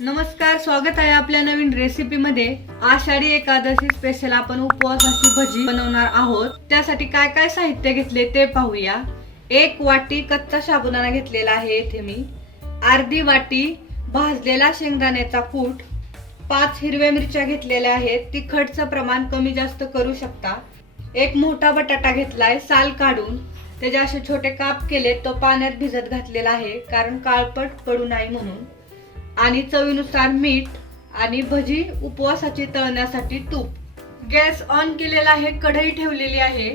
नमस्कार, स्वागत आहे आपल्या नवीन रेसिपी मध्ये। आषाढी एकादशी स्पेशल आपण उपवासाची भजी बनवणार आहोत। त्यासाठी काय काय साहित्य घेतले ते पाहूया। 1 वाटी कच्चा साबुदाणा घेतलेला आहे इथे मी, अर्धी वाटी भाजलेला शेंगदाण्याचा कूट, 5 हिरव्या मिरच्या घेतलेल्या आहेत, तिखटचं प्रमाण कमी जास्त करू शकता। एक मोठा बटाटा घेतलाय साल काढून, त्याचे असे छोटे काप केले, तो पाण्यात भिजत घातलेला आहे कारण काळपट पडू नये म्हणून, आणि चवीनुसार मीठ आणि भजी उपवासाची तळण्यासाठी तूप। गॅस ऑन केलेला आहे, कढई ठेवलेली आहे।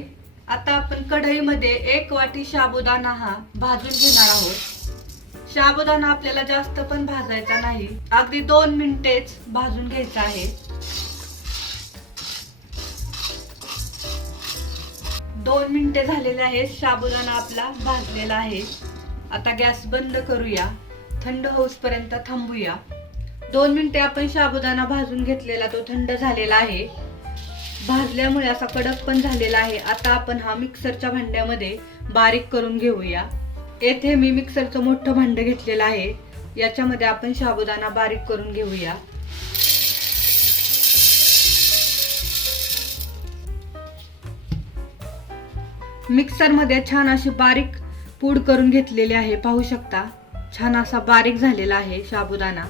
आता आपण कढईमध्ये 1 वाटी साबुदाणा हा भाजून घेणार आहोत। साबुदाणा आपल्याला जास्त पण भाजायचा नाही, अगदी 2 मिनिटेच भाजून घ्यायचा आहे। 2 मिनिटे झालेले आहेत, साबुदाणा आपला भाजलेला आहे। आता गॅस बंद करूया, थंड होऊसपर्यंत थांबूया। 2 मिनिटे आपण साबुदाणा भाजून घेतलेला, तो थंड झालेला आहे। भाजल्यामुळे असा कडक पण झालेला आहे। आता आपण हा मिक्सरच्या भांड्यामध्ये बारीक करून घेऊया। येथे मी मिक्सरचं मोठं भांड घेतलेलं आहे, याच्यामध्ये आपण साबुदाणा बारीक करून घेऊया। मिक्सर मध्ये छान अशी बारीक पूड करून घेतलेली आहे, पाहू शकता छान असा बारीक झालेला आहे साबुदाणा।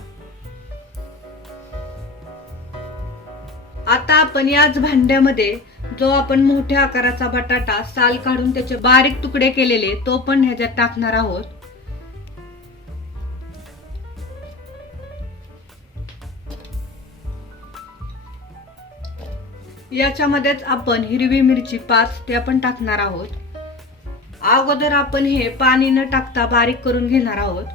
आता आपण याच भांड्यामध्ये जो आपण मोठ्या आकाराचा बटाटा साल काढून त्याचे बारीक तुकडे केलेले, तो पण ह्याच्यात टाकणार आहोत। याच्यामध्येच आपण हिरवी मिरची 5 ते आपण टाकणार आहोत। अगोदर आपण हे पाणी न टाकता बारीक करून घेणार आहोत।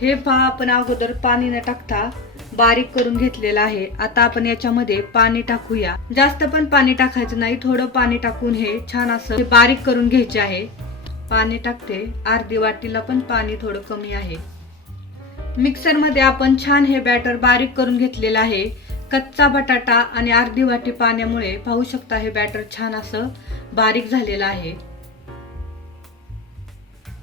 हे पहा, आपण अगोदर पाणी न टाकता बारीक करून घेतलेलं आहे। आता आपण याच्यामध्ये पाणी टाकूया, जास्त पण पाणी टाकायचं नाही, थोडं पाणी टाकून हे छान असं बारीक करून घ्यायचे आहे। पाणी टाकते, अर्धी वाटीला पण पाणी थोडं कमी आहे। मिक्सर मध्ये आपण छान हे बॅटर बारीक करून घेतलेलं आहे। कच्चा बटाटा आणि अर्धी वाटी पाण्यामुळे पाहू शकता हे बॅटर छान असं बारीक झालेलं आहे।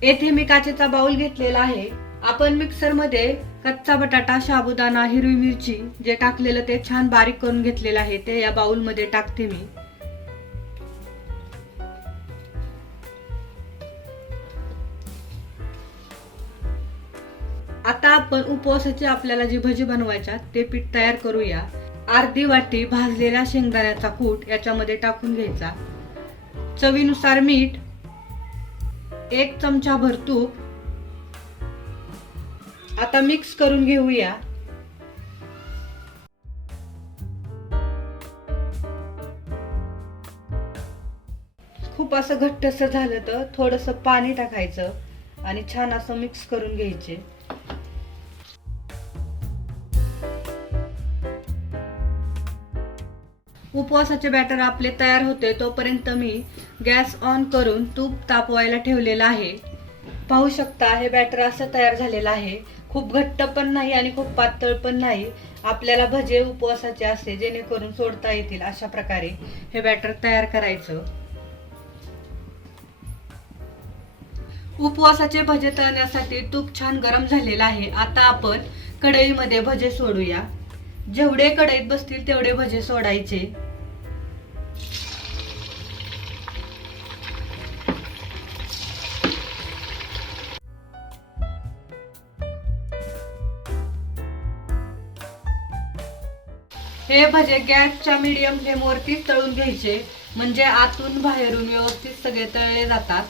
येथे मी काचेचा बाउल घेतलेला आहे। आपण मिक्सर मध्ये कच्चा बटाटा, साबुदाणा, हिरवी मिरची जे टाकलेलं ते छान बारीक करून घेतलेलं आहे, ते या बाउल मध्ये टाकते मी। आता आपण उपवासाची आपल्याला जी भजी बनवायच्या ते पीठ तयार करूया। अर्धी वाटी भाजलेला शेंगदाण्याचा कूट याच्यामध्ये टाकून घ्यायचा, चवीनुसार मीठ, 1 चमचा भर तूप। आता मिक्स करून घेऊया। खूप असं घट्टसर झालं तर थोडंसं पाणी टाकायचं आणि छान असं मिक्स करून घ्यायचे। उपवासाचे बॅटर आपले तयार होते, तोपर्यंत मी गॅस ऑन करून तूप तापवायला ठेवलेला आहे। पाहू शकता हे बॅटर असं तयार झालेलं आहे। खूप घट्ट पण नाही आणि खूप पातळ पण नाही। आपल्याला भजे उपवासाचे असते जेणेकरून सोडता येतील, अशा प्रकारे हे बॅटर तयार करायचं। उपवासाचे भजे तळण्यासाठी तूप छान गरम झालेलं आहे। आता आपण कढईमध्ये भजे सोडूया, जेवढे कढईत बसतील तेवढे भजे सोडायचे। हे भजे गॅसच्या मीडियम फ्लेम वरती तळून घ्यायचे, म्हणजे आतून बाहेरून व्यवस्थित सगळे तळले जातात।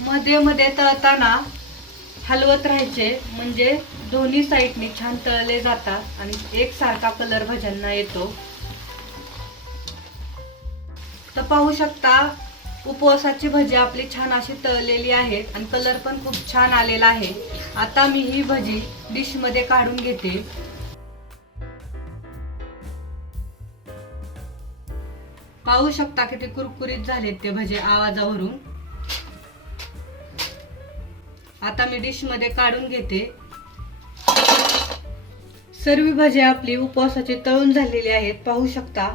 मध्ये मध्ये तळताना हलवत राहायचे, म्हणजे दोन्ही साईडनी छान तळले जातात आणि एकसारखा कलर भज्यांना येतो। तर पाहू शकता उपवासाची भजी आपली छान अशी तळलेली आहेत आणि कलर पण खूप छान आलेला आहे। आता मी ही भजी डिश मध्ये काढून घेते। पाहू शकता किती कुरकुरीत झालेत ते भजे आवाजावरून। आता मी डिश मध्ये काढून घेते। सर्व भजी आपली उपवासाची तळून झालेली आहेत, पाहू शकता।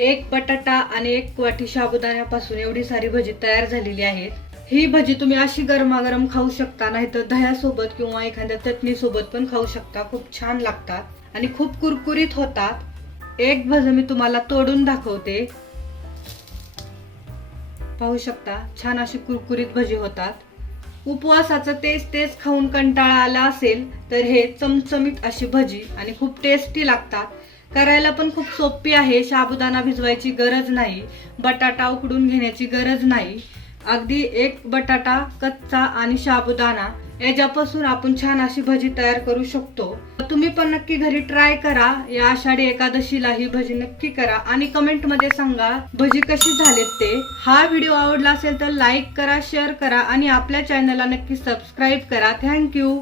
1 बटाटा आणि 1 वाटी साबुदाण्यापासून एवढी सारी भजी तयार झालेली आहेत। ही भजी तुम्ही अशी गरमागरम खाऊ शकता, नाहीतर दह्यासोबत किंवा एखाद्या चटणी सोबत पण खाऊ शकता. खूप छान लागतात आणि खूप कुरकुरीत होतात. एक भजी मी तुम्हाला तोडून दाखवते. पाहू शकता छान अशी कुरकुरीत भजी होतात. उपवासाचं तेच खाऊन कंटाळा आला असेल तर हे चमचमीत अशी भजी आणि खूप टेस्टी लागतात. करायला पण खूप सोपी आहे. साबुदाणा भिजवायची गरज नाही, बटाटा उकडून घेण्याची गरज नाही. अगदी एक बटाटा कच्चा आणि साबुदाणा याच्यापासून आपण छान अशी भजी तयार करू शकतो. तुम्ही पण नक्की घरी ट्राय करा. या आषाढी एकादशीला ही भजी नक्की करा आणि कमेंट मध्ये सांगा भजी कशी झालेत ते. हा व्हिडिओ आवडला असेल तर लाईक करा, शेअर करा आणि आपल्या चॅनलला नक्की सबस्क्राईब करा. थँक्यू.